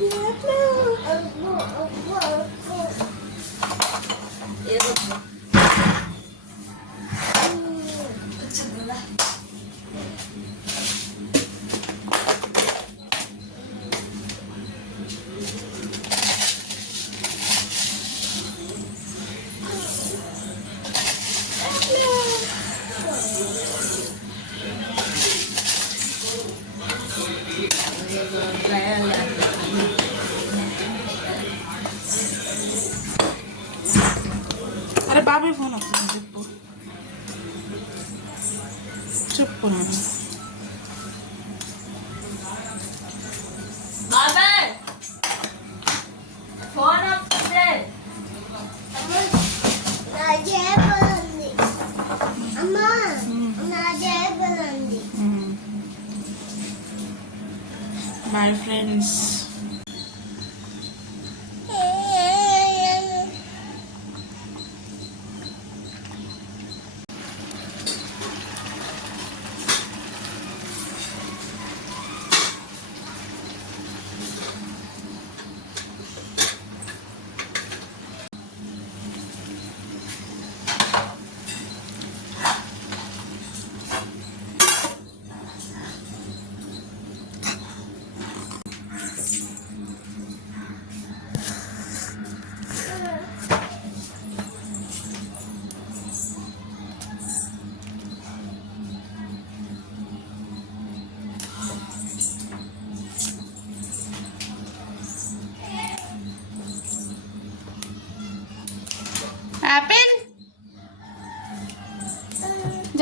Yeah, no. Kabi phone ಹಾಕ್ತೀನಿ ಚಿಪ್ಪು ಚಿಪ್ಪು ನಾನು My friends.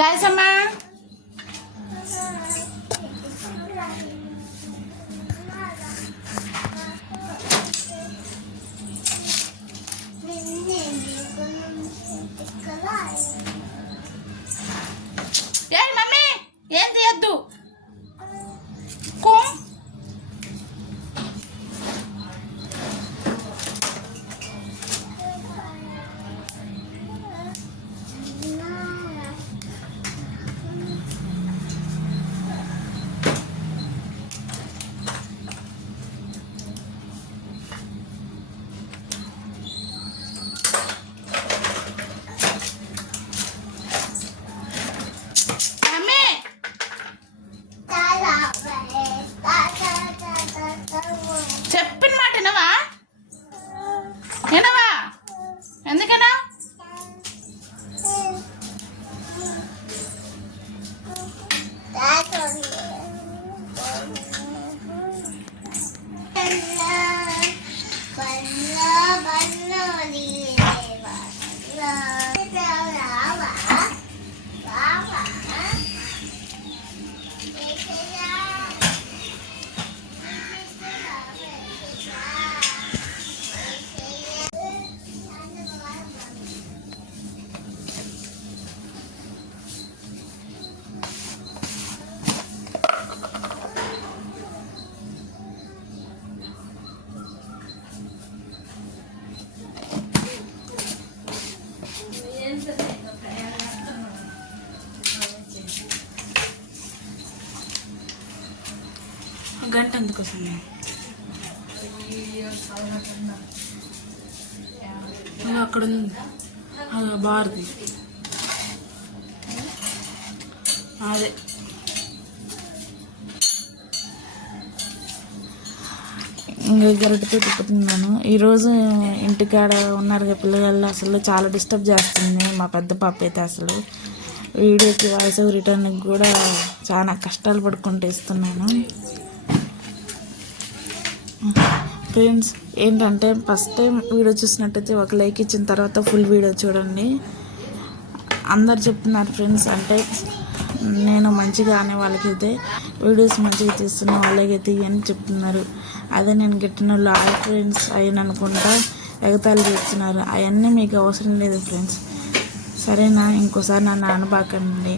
జాయసమ్మా ఏ గంట అందుకోసం అక్కడ ఉంది. అది అదే. ఇంకా గరిటతో తిప్పుతున్నాను. ఈరోజు ఇంటికాడ ఉన్నారు కదా పిల్లగాళ్ళు అసలు చాలా డిస్టర్బ్ చేస్తుంది మా పెద్ద పాప అయితే అసలు. వీడియోకి వాయిస్ రిటర్న్కి కూడా చాలా కష్టాలు పడుకుంటూ ఇస్తున్నాను. ఫ్రెండ్స్ ఏంటంటే ఫస్ట్ టైం వీడియో చూసినట్టయితే ఒక లైక్ ఇచ్చిన తర్వాత ఫుల్ వీడియో చూడండి. అందరు చెప్తున్నారు ఫ్రెండ్స్ అంటే నేను మంచిగా అనే వాళ్ళకైతే వీడియోస్ మంచిగా తీస్తున్న వాళ్ళకైతే అని చెప్తున్నారు. అదే నేను గిట్టిన లాయర్ ఫ్రెండ్స్ అయిన అనుకుంటా ఎగతాళి చేస్తున్నారు. అవన్నీ మీకు అవసరం లేదు ఫ్రెండ్స్. సరేనా? ఇంకోసారి నన్ను అనబాకండి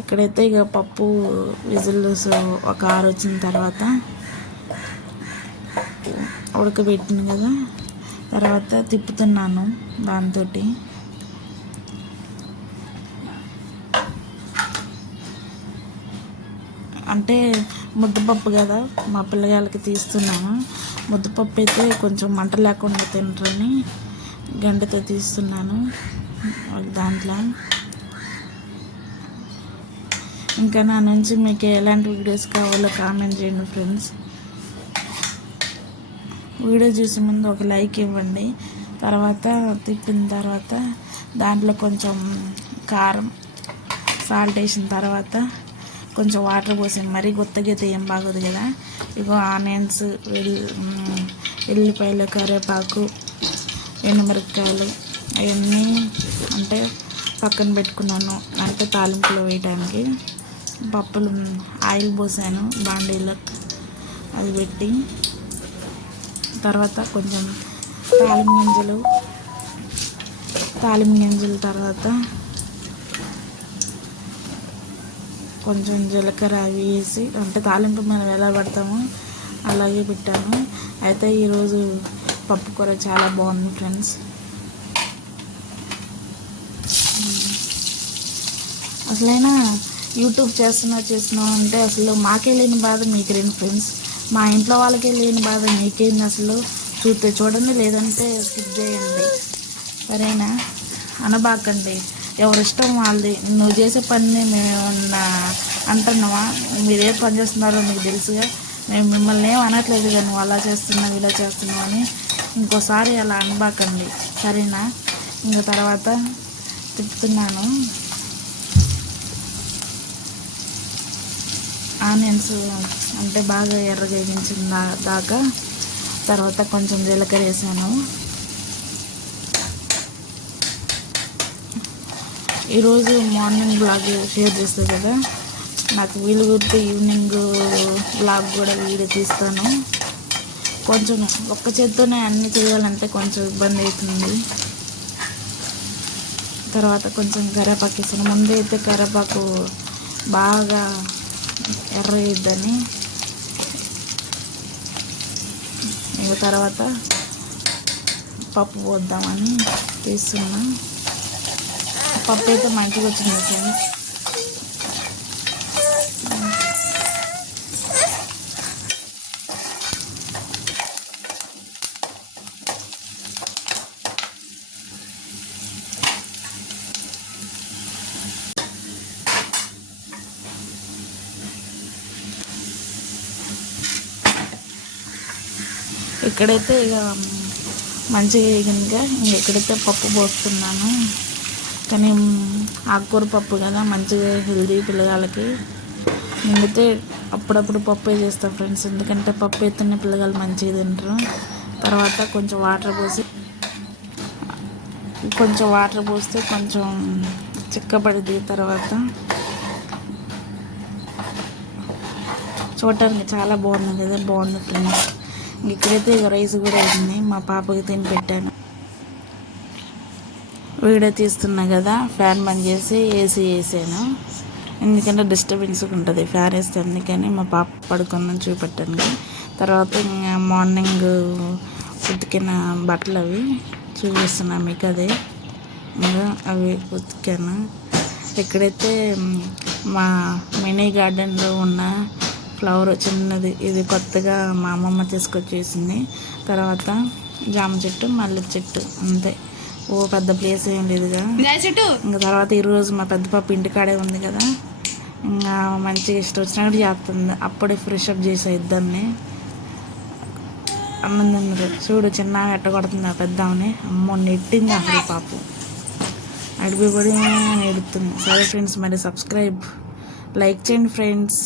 ఇక్కడైతే ఇక పప్పు విజిల్స్ ఒక ఆరు వచ్చిన తర్వాత ఉడకబెట్టిన కదా. తర్వాత తిప్పుతున్నాను దాంతో అంటే ముద్దపప్పు కదా మా పిల్లగాళ్ళకి తీస్తున్నాను. ముద్దపప్పు అయితే కొంచెం మంట లేకుండా తింటారని గంటతో తీస్తున్నాను దాంట్లో. ఇంకా నా నుంచి మీకు ఎలాంటి వీడియోస్ కావాలో కామెంట్ చేయండి ఫ్రెండ్స్. వీడియో చూసే ముందు ఒక లైక్ ఇవ్వండి. తర్వాత తిప్పిన తర్వాత దాంట్లో కొంచెం కారం సాల్ట్ వేసిన తర్వాత కొంచెం వాటర్ పోసి మరీ కొత్తగా అయితే ఏం బాగోదు కదా. ఇగో ఆనియన్స్ వెల్లి ఎల్లిపాయలు కరివేపాకు ఎండుమిరపకాయలు అవన్నీ అంటే పక్కన పెట్టుకున్నాను. అంటే తాలింపులో వేయడానికి పప్పులు ఆయిల్ పోసాను బాండీలో. అది పెట్టి తర్వాత కొంచెం తాలిం గింజలు. తాలిం గింజల తర్వాత కొంచెం జీలకర్ర అవి వేసి అంటే తాలింపు మనం ఎలా పడతామో అలాగే పెట్టాను. అయితే ఈరోజు పప్పు కూర చాలా బాగుంది ఫ్రెండ్స్. అసలైనా యూట్యూబ్ చేస్తున్నా చేస్తున్నావు అంటే అసలు మాకే లేని బాధ మీకు రెండు ఫ్రెండ్స్. మా ఇంట్లో వాళ్ళకే లేని బాధ మీకేంది అసలు? చూస్తే చూడండి లేదంటే స్కిప్ చేయండి. సరేనా? అనబాకండి. ఎవరి ఇష్టం వాళ్ళది. నువ్వు చేసే పనిని మేము అంటున్నావా? మీరు ఏ పని చేస్తున్నారో మీకు తెలుసుగా. మేము మిమ్మల్ని ఏం అనట్లేదు కానీ నువ్వు అలా చేస్తున్నావు ఇలా చేస్తున్నావు అని. ఇంకోసారి అలా అనబాకండి. సరేనా? ఇంకా తర్వాత తిప్పుతున్నాను ఆనియన్స్ అంటే బాగా ఎర్రగా వేయించిన దా- దాకా తర్వాత కొంచెం జీలకర్ర వేసాను. ఈరోజు మార్నింగ్ బ్లాగ్ షేర్ చేస్తాను కదా. నాకు వీలు కుడితే ఈవినింగ్ బ్లాగ్ కూడా వీడియో తీస్తాను. కొంచెం ఒక్క చేత్తోనే అన్నీ చేయాలంటే కొంచెం ఇబ్బంది అవుతుంది. తర్వాత కొంచెం కరేపాకు ఇస్తాను ముందే అయితే కరివేపాకు బాగా ఎర్ర వేయద్దని ఇంకా తర్వాత పప్పు పోద్దామని తీస్తున్నా పప్పు అయితే మంచిగా వచ్చింది ఫ్రెండ్స్. ఇక్కడైతే ఇక మంచిగా వేగినాక ఇంక ఇక్కడైతే పప్పు పోస్తున్నాను. కానీ ఆకుకూర పప్పు కదా మంచిగా హెల్దీ పిల్లగాళ్ళకి. నేనైతే అప్పుడప్పుడు పప్పే చేస్తాను ఫ్రెండ్స్. ఎందుకంటే పప్పు ఎత్తున్న పిల్లగాళ్ళు మంచిగా తింటారు. తర్వాత కొంచెం వాటర్ పోసి కొంచెం వాటర్ పోస్తే కొంచెం చిక్కబడిద్ది తర్వాత. చూడటానికి చాలా బాగుంది కదా బాగుంది ఫ్రెండ్స్. ఇక్కడైతే రైస్ కూడా అయింది మా పాపకి తిని పెట్టాను. వీడియో తీస్తున్నా కదా ఫ్యాన్ బంద్ చేసి ఏసీ వేసాను. ఎందుకంటే డిస్టర్బెన్స్ ఉంటుంది. ఫ్యాన్ వేస్తే అందుకని మా పాప పడుకుందని చూపెట్టాను తర్వాత ఇంకా మార్నింగ్ ఉతికిన బట్టలు అవి చూపిస్తున్నా మీకు అదే. ఇంకా అవి ఉతికాను. ఇక్కడైతే మా మినీ గార్డెన్లో ఉన్న ఫ్లవర్ చిన్నది. ఇది కొత్తగా మా అమ్మమ్మ తీసుకొచ్చేసింది. తర్వాత జామ చెట్టు మల్లె చెట్టు అంతే. ఓ పెద్ద ప్లేస్ ఏం లేదుగా. ఇంకా తర్వాత ఈరోజు మా పెద్ద పాప ఇంటికాడే ఉంది కదా. ఇంకా మంచిగా ఇష్టం వచ్చినట్టు చేస్తుంది. అప్పుడే ఫ్రెష్ అప్ చేసే ఇద్దరిని. అన్నం తిన్నారు. చూడు చిన్న ఎట్ట కొడుతుంది ఆ పెద్ద ఆమెని. అమ్మో నెట్టింది అసలు పాపం. అడిగి కూడా ఎడుతుంది సరే ఫ్రెండ్స్ మరి సబ్స్క్రైబ్ లైక్ చేయండి ఫ్రెండ్స్